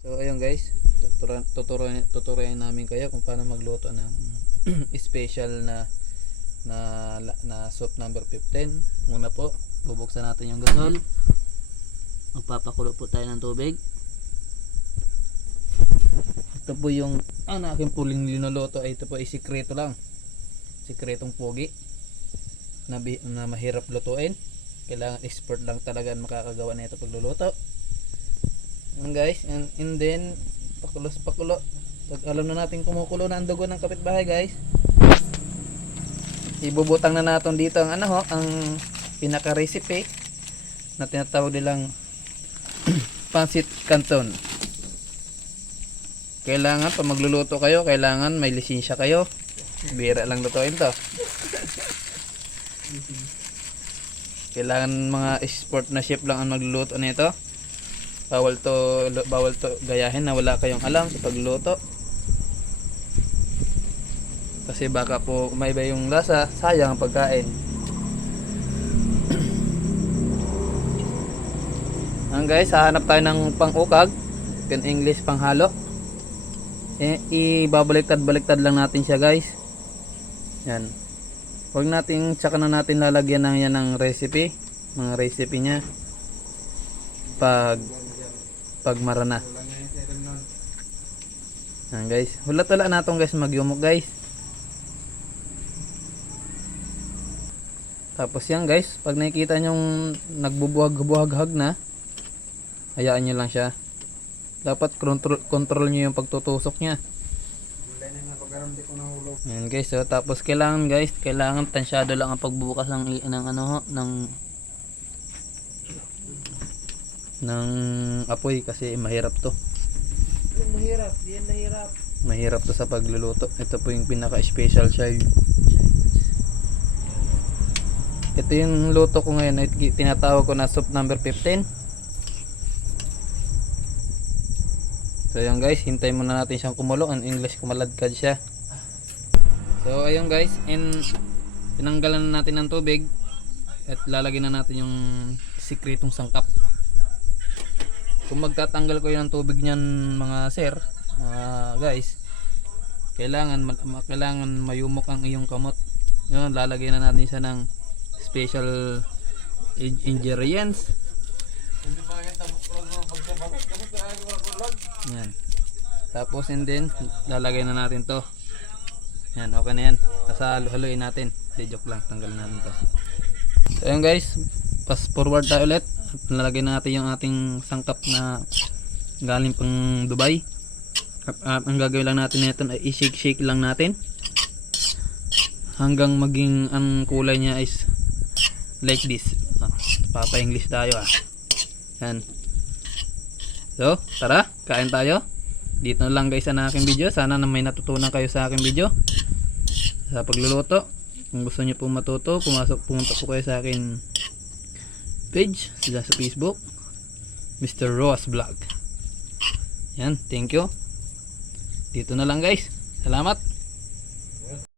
So ayun guys, tuturuan namin kayo kung paano magluto ng special na soup number 15. Muna po, bubuksan natin yung gasol. Magpapakulo po tayo ng tubig. Ito po yung aking puling linuluto. Ito po ay sikreto lang. Sikretong pogi na mahirap lutuin. Kailangan expert lang talaga makakagawa na ito pagluluto. Yan guys, and then pakulo. Pag alam na natin kumukulo na ang dugo ng kapitbahay guys, ibubutang na natin dito ang ang pinaka recipe na tinatawag nilang pancit canton. Kailangan pa magluluto kayo, kailangan may lisensya kayo. Bira lang lutuin to. Kailangan mga expert na chef lang ang magluluto nito. Bawal to gayahin na wala kayong alam sa pagluluto. Kasi baka po maiba yung lasa, sayang ang pagkain. Guys, hahanap tayo ng pang-ukag, in English panghalo. Ibabaliktad-baliktad lang natin siya guys. Yan. Huwag natin, tsaka na natin lalagyan ng yan ng recipe, mga recipe niya pag marana. Yan guys, hulat-wala natong guys magyumok guys. Tapos yan guys, pag nakikita nyong nagbubuhag-buhag na, hayaan nyo lang siya. Dapat control nyo yung pagtutusok nya. Yan guys, so tapos kailangan tansyado lang ang pagbubukas ng apoy kasi mahirap to. Mahirap to sa pagluluto. Ito po yung pinaka special side. Ito yung luto ko ngayon, tinatawag ko na soup number 15. So ayun guys, hintayin muna natin siyang kumulo. In English, kumaladkad siya. So ayun guys, tinanggalan na natin ng tubig at lalagyan na natin yung sikretong sangkap. Kung magtatanggal ko yun ng tubig niyan mga sir, guys, kailangan mayumok ang iyong kamot. Yun, lalagyan na natin siya ng special ingredients. Yan. Tapos and then lalagay na natin to. Yan, okay na yan. Tapos haluin natin. Joke lang, tanggalin natin to. So yun guys, fast forward tayo ulit. Nalagay na natin yung ating sangkap na galing pang Dubai. At ang gagawin lang natin nito ay i-shake lang natin hanggang maging ang kulay niya is like this. Papa-English tayo Yan. So, tara, kain tayo. Dito na lang guys ang aking video. Sana na may natutunan kayo sa aking video sa pagluluto. Kung gusto niyo po matuto, pumunta po kayo sa akin page sila sa Facebook, Mr. Roas Vlog. Yan, thank you. Dito na lang guys. Salamat.